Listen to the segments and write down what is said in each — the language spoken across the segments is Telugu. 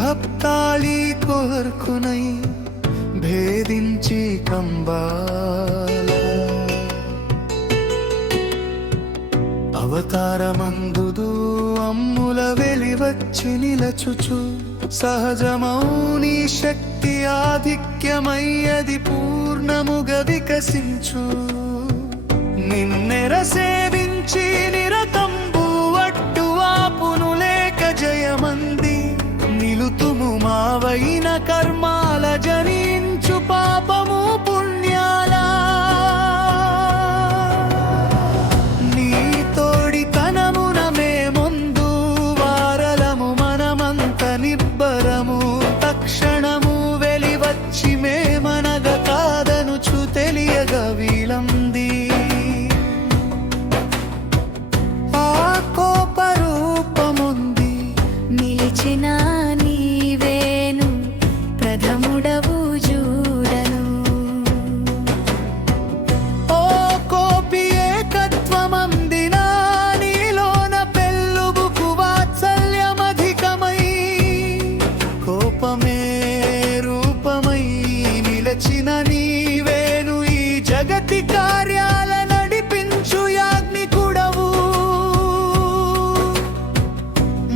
భక్తాళి కోర్కునై భేదించి కంబాల అవతారమందుదు అమ్ముల వెలివచ్చి నిలచుచు సహజమౌని శక్తి ఆధిక్యమయ్యది పూర్ణముగా వికసించు నిన్నెర సేవించి నిరతంబు అట్టు ఆపును లేక జయమంది నిలుతుము మావైన కర్మాల జనించు పాపము పుణ్యాల నీ తోడితనమున మేముందు వారలము మనమంత నిబ్బరము తక్షణము వెలివచ్చి మేమనగ కాదనుచు తెలియగ వీలంది నీవేను ప్రథముడవు జూడను ఓ కోపి ఏకత్వమందినా నీలోన పెళ్ళుబుకు వాత్సల్యమధికమై కోపమే రూపమై నిలచిన నీవేను ఈ జగతి కార్యాల నడిపించు యాజ్ఞికుడవు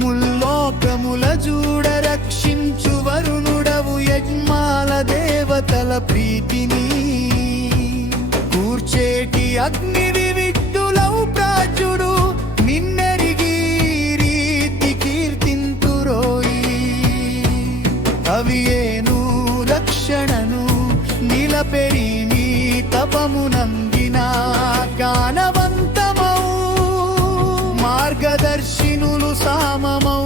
ముల్లోకముల జూడ రక్షించు వరుణుడవు యజ్మాల దేవతల ప్రీతిని కూర్చేటి అగ్ని వివిక్తులవు ప్రాచుడు నిన్నెరిగి రీతి కీర్తింతురోయి అవి ఏను రక్షణను నిలపెరి నీ తపమునందిన గానవంతమౌ మార్గదర్శినులు సామమౌ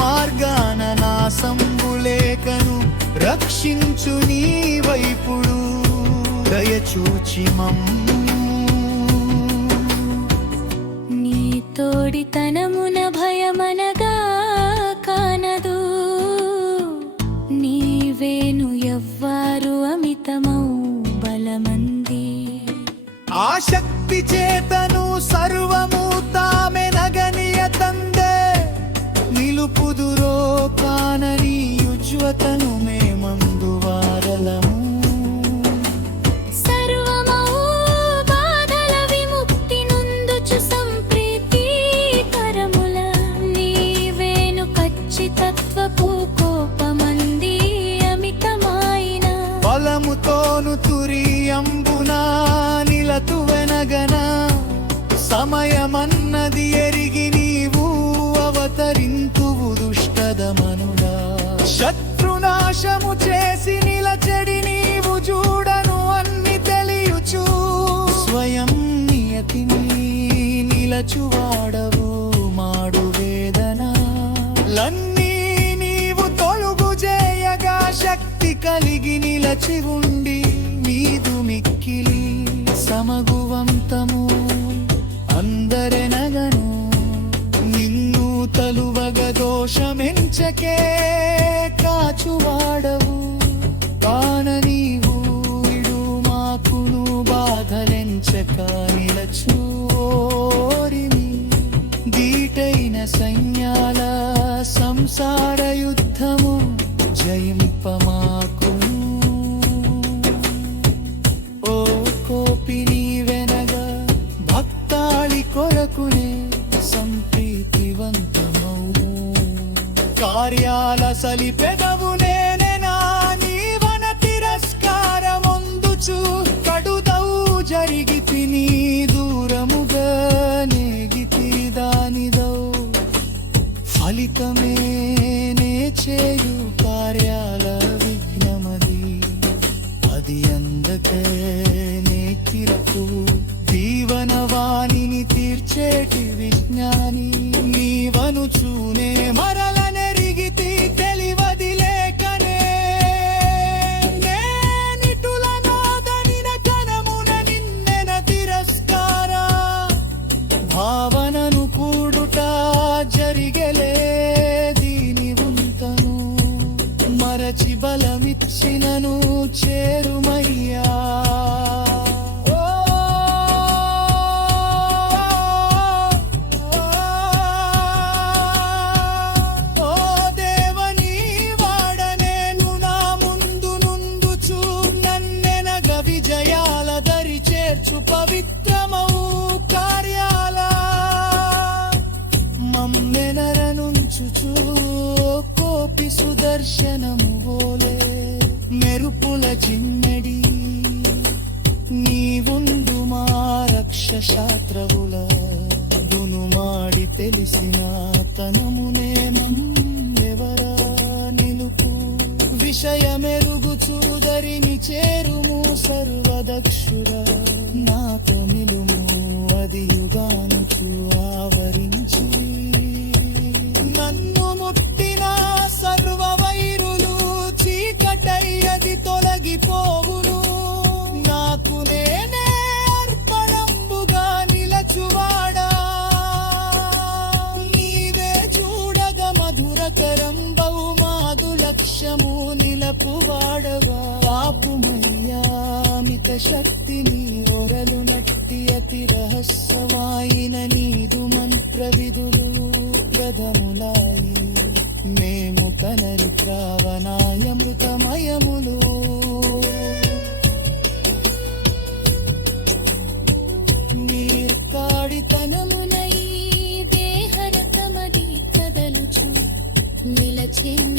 మార్గాన నాసంబులేకను రక్షించు నీ వైపుడు దయచూచి మమ్ము నీ తోడితనమున భయమనగా కానదు నీవేను ఎవ్వారు అమితమౌ బలమంది ఆ శక్తి చేతను సర్వము తామె నగనియ తందే నిలుపుదురో కానని యుజ్వతను మేమందు వారలము సర్వమౌ బాధల విముక్తి నుందుచు సంప్రీతి కరముల నీవేను ఖచ్చితత్వపు కోపమంది అమితమాయిన బలముతోను తురియంబునా నిలతు వెనగన సమయమన్నది ఎరిగి నీవు అవతరింతువు దుష్టదమనుడా శత్రునాశము చేసి నిలచెడి నీవు చూడను అన్ని తెలియుచు స్వయం నియతిని నిలచువాడవు మాడు వేదన లన్నీ నీవు తొలుగు చేయగా శక్తి కలిగి నిలచి ఉండి మీదు మిక్కిలి సమగువంతము అందరెనగను నిన్ను తలువగ దోషమెంచకే కాచువాడవు కాన నీవు ఇడు మాకును బాధలెంచక నిలచోరిమి దీటైన సైన్యాల సంసార యుద్ధము జయింపమాకు ఓ కోపిని వెనగా భక్తాళి కొరకునే సంప్రీతివంతమౌ కార్యాల సలిపెదవు నేనెనా నీవన తిరస్కారమొందుచు కడుదౌ జరిగితి నీ దూరముగా నేగితి దానిదౌ ఫలితమే నే చేయు కార్యాల విఘ్నమది అది అందకే నే కిరకు దీవనవాణిని తీర్చేటి విజ్ఞాని నీవనుచూనే మరల నెరిగితి తెలివది లేకనే నేనిటుల నాదనిన కనమున నిన్నెన తిరస్కార భావనను కూడుట జరిగలే దీని ఉంతను మరచి బలమిచ్చినను చేరుమయ్యా ఓ దేవనీ దర్శనము ఓలే మెరుపుల జిమ్మెడి నీవుండు మా రక్ష శాస్త్రవుల దును మాడి తెలిసిన తనమునే ఎవరా నిలుపు విషయమెరుగు చూదరిని చేరుము సర్వదక్షుడ నాతో నిలుము అది యుగానుచు ఆవరించి నన్ను ముట్టిన సర్వ వైరులు చీకటయ్యది తొలగిపోవును నాకు నేనే అర్పణంబుగా నిలచువాడా నీవే చూడగ మధురకరం బహుమాదు లక్ష్యము నిలపువాడగా పాపుమయ్యామిక శక్తిని ఒరలు నట్టి అతి రహస్యమాయిన నీదు మంత్ర విధులు ప్రథములాయి మేము కనరి ప్రావనాయమృతమయములు కాడితనమునై దేహరతమది కదలుచు నిలచిన